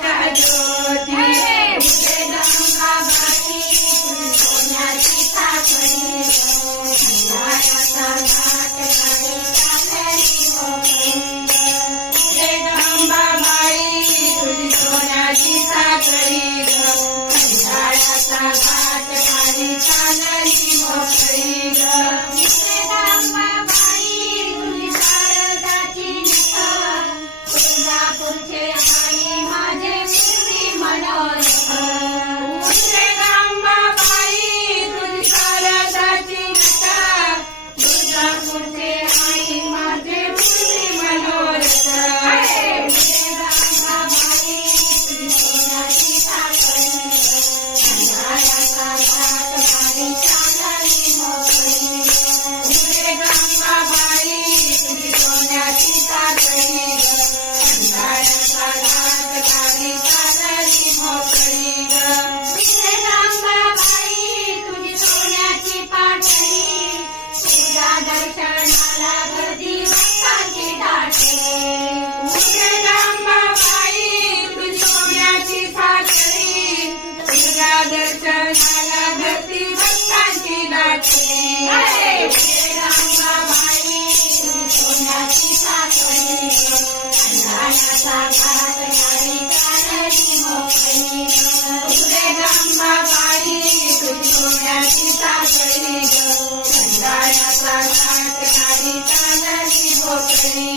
घाटाचा ज्योती जगदंबाबाई सोन्याची साखळी अंधाराचा घाट गाडी चालली मोकळी जगदंबाबाई तुझी सोन्याची साखळी अंधाराचा घाट गाडी चालली मोकळी जगदंबाबाई तुझी शारदाची नथ तुळजापूरचे आई माझे पूर्वी मनोरथ जगदंबाबाई तुझी शारदाची नथ तुळजापूरचे आई माझे पूर्वी मनोरथ जगदंबाबाई तुझी सोन्याची साखळी अंधाराचा घाट गाडी चालली मोकळी जगदंबाबाई तुझी सोन्याची साखळी अंधाराचा घाट गाडी चालली मोकळी जगदंबाबाई तुझी सोन्याची पाटली तुझ्या दर्शनाला गर्दी भक्तांची दाटली जगदंबाबाई तुझी सोन्याची पाटली तुझ्या दर्शनाला गर्दी भक्तांची दाटली जगदंबाबाई तुझी सोन्याची साखळी अंधाराचा घाट गाडी चालली मोकळी जगदंबाबाई तुझी सोन्याची साखळी अंधाराचा घाट गाडी चालली मोकळी